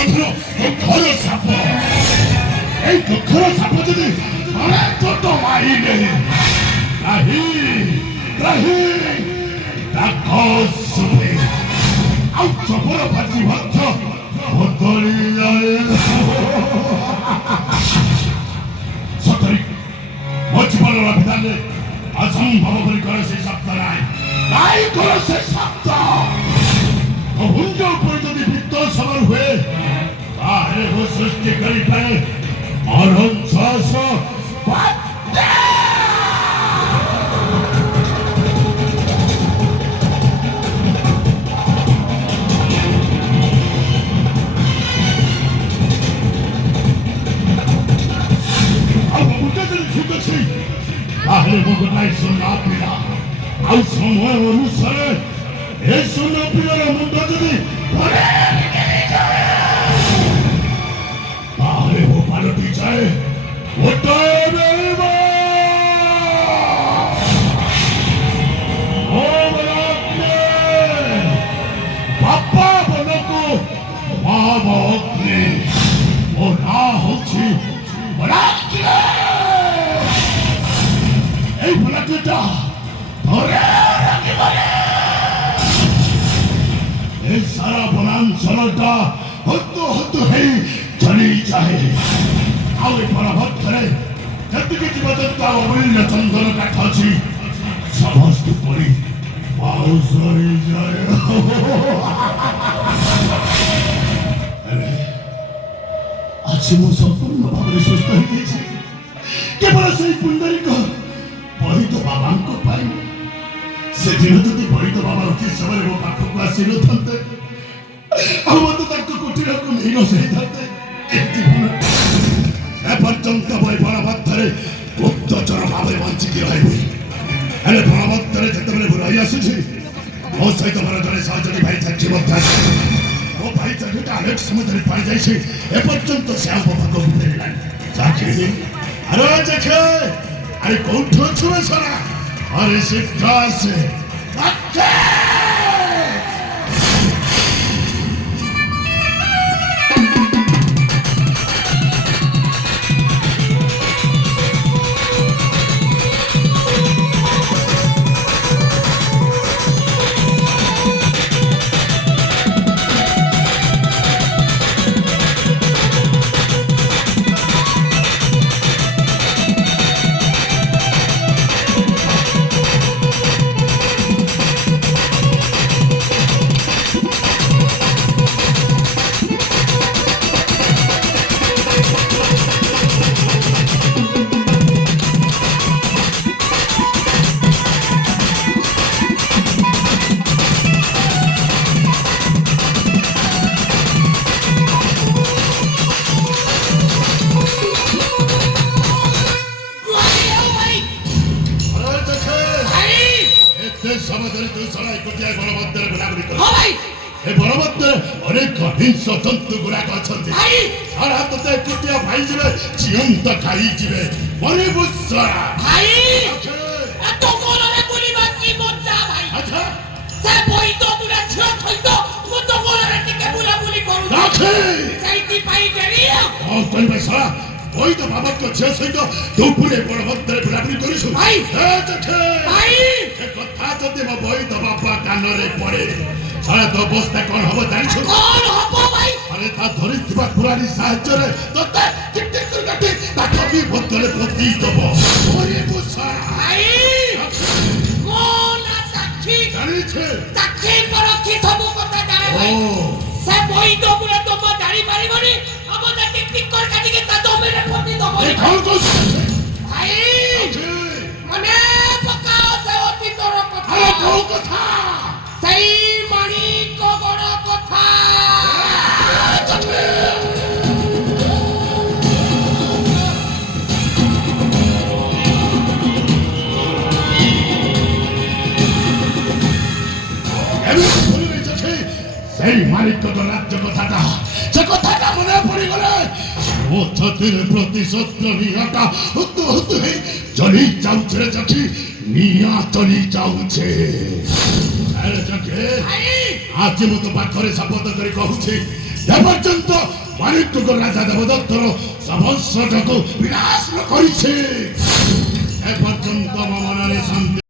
ବନ୍ଧର ଘର ସାପ এই ଦୁଃଖର ସାପ ଯଦି ଘରେ ଚୋଟ ମାରିଲେ ରାହି ରାହି ଡାକ ଶୁଭେ ଆଉ ଚପର ପାଟି ମଧ୍ୟ ବଦଳି ଯାଏ। ସତରେ ମୋ ଜୀବନର ବିଧାନରେ ଅସମ୍ଭବ କରି କର ସେ ଶବ୍ଦ ନାହିଁ ନାଇଁ କର ସେ ଶବ୍ଦ ହୁଞ୍ଜ ଉପରେ ଯଦି ବିତ୍ତ ସବର ହୁଏ ତାହେଲେ ମୁଁ ସୃଷ୍ଟି କରିପାରେ ଅରଂଶ୍ୱାସ তাহলে ମୁଁ ଗୋଟାଏ ସୁନା ପିଲା ଆଉ ସମୟ ଅନୁସାରେ ଏ ସୁନା ପିଲାର ମୁଣ୍ଡ ଯଦି ତାହେଲେ ମୁଁ ପାଲଟି ଯାଏ ଗୋଟାଏ ବାପା ବନକୁ ମାମ ଅଗ୍ନି ମୋ ନାଁ ହଉଛି এই ভোলাটিটা ধরে রাখিবনে এই সারা বনাঞ্চলটা হতু হতু হেই চলি যায় ଆଉ ଏ ପର୍ବତରେ ଯେତିକି ଜୀବଜନ୍ତୁ ଆଉ ଅମୂଲ୍ୟ ଚନ୍ଦନ କାଠ ଅଛି ସମସ୍ତେ ପଡ଼ି ପାଉଁଶ ହେଇଯାଏ। ଆଜି ମୁଁ ସମ୍ପୂର୍ଣ୍ଣ ଭାବରେ ସୁସ୍ଥ ହେଇଯାଇଛି କେବଳ ସେଇ ପୁଣ୍ଡରୀକ ବୈଦ ବାବାଙ୍କ ପାଇଁ। ସେଦିନ ଯଦି ବୈଦ ବାବା ଉଚିତ ସମୟରେ ମୋ ପାଖକୁ ଆସିନଥାନ୍ତେ ଆଉ ମୋତେ ତାଙ୍କ କୁଟୀରକୁ ନେଇ ନଯାଇଥାନ୍ତେ ଏପର୍ଯ୍ୟନ୍ତ ମୁଁ ବଳଭଦ୍ରରେ ଗୁପ୍ତଚର ଭାବରେ ବଞ୍ଚିକି ରହିବି। ହେଲେ ବଳଭଦ୍ରରେ ଯେତେବେଳେ ମୁଁ ରହି ଆସୁଛି ମୋ ସହିତ ମୋର ଜଣେ ସହଯୋଗୀ ଭାଇ ଚାକ୍ଷୀ ମଧ୍ୟ ଅଛି। ମୋ ଭାଇ ଚାକ୍ଷୀଟା ଅନେକ ସମୁଦ୍ରରେ ପାଳିଯାଇଛି ଏପର୍ଯ୍ୟନ୍ତ ସେ ଆମ ପାଖକୁ ଫେରିଲାଣି। ଚାକ୍ଷୀ ଆରେ ଚାକ୍ଷୀ আরে কোঠো ছুঁয়ে ছড়া আরে শিক্ষা আছে হিংস জন্তু গুড়াক অଛନ୍ତି সারা তোতে কুটিয়া ভাই যাবে জিয়ন্ত খাই যাবে মরিবু সারা ভাই এত গলরে গুলিবা কি মজা ভাই আচ্ছা সে বইতো দুরা ঝিও থইতো মো তো গলরে টিকে বুলা বুলি করু রাখে সেইটি পাই গেলিয়া ও কইবে সারা ওই তো বাবাকে ঝিও সহিত দুপুরে বড় ভদ্রে বুলাবুলি করিস ভাই দেখে ভাই এ কথা যদি মো বই তো বাবা কানরে পড়ে সারা তো অবস্থা কোন হবো জানিস কোন হবো ভাই আরে তা ধরিଥିବା পুরানি সাহায্যরে তোতে টিকটিক করে কাটি তা কবি ভদ্রে প্রতি দেব ওরে বুঝা ভাই কোন সাক্ষী জানিছে সাক্ষী পরক্ষী সব কথা জানে ভাই সে বইতো বুলা তো মা জানি পারিবনি আমাদের টিকটিক করে কাটিকে তা তো মেরে প্রতি দেব এ কোন কোন ভাই মনে পকাও সে অতীতর কথা আরে কোন কথা সেই মানিক বড় কথা সেই মালিক রাজ্য কথাটা সে কথাটা মনে পড়ে গেলে ও ছতির প্রতিশোধ নিয়াটা হতু হতু হয়ে চলি যাচ্ছে রে চাচি নিয়া চলি যাচ্ছে আরে চাচি আজ ମୁଁ ତୋ ପାଖରେ ଶପଥ କରି କହୁଛି ଏପର୍ଯ୍ୟନ୍ତ ମାଣିକଟୁକୁ ରାଜା ଦେବଦତ୍ତର ସମସ୍ତକୁ ବିନାଶ କରିଛି।